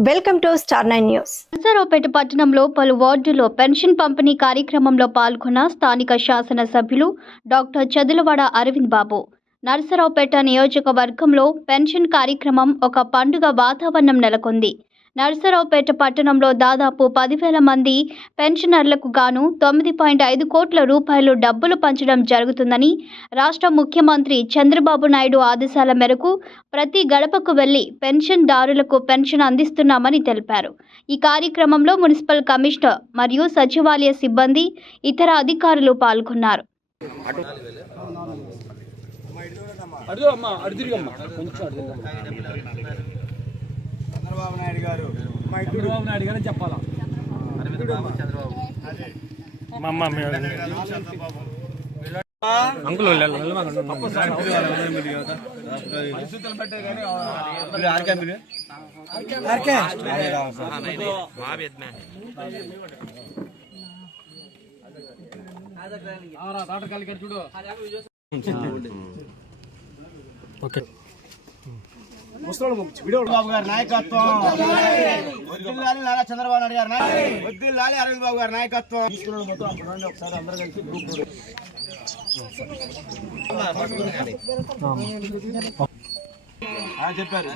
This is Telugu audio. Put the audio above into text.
Welcome to star 9 news. Narasaraopet పట్టణంలో పలు వార్డుల్లో పెన్షన్ పంపిణీ కార్యక్రమంలో పాల్గొన్న స్థానిక శాసనసభ్యులు డాక్టర్ చదులవాడ అరవింద్ బాబు. నర్సరావుపేట నియోజకవర్గంలో పెన్షన్ కార్యక్రమం ఒక పండుగ వాతావరణం నెలకొంది. నర్సరావుపేట పట్టణంలో దాదాపు 10,000 మంది పెన్షనర్లకు గాను 9.5 కోట్ల రూపాయలు డబ్బులు పంచడం జరుగుతుందని రాష్ట్ర ముఖ్యమంత్రి చంద్రబాబు నాయుడు ఆదేశాల మేరకు ప్రతి గడపకు వెళ్లి పెన్షన్దారులకు పెన్షన్ అందిస్తున్నామని తెలిపారు. ఈ కార్యక్రమంలో మున్సిపల్ కమిషనర్ మరియు సచివాలయ సిబ్బంది, ఇతర అధికారులు పాల్గొన్నారు. చంద్రబాబు నాయుడు గారు చెప్పాలా? అంకుల్ చూడు. చంద్రబాబు గారి నాయకత్వం, చంద్రబాబు నాయుడు గారి నాయకత్వం, అరవింద్ బాబు గారి నాయకత్వం. ఒకసారి అందరూ కలిసి గ్రూప్ చెప్పారు.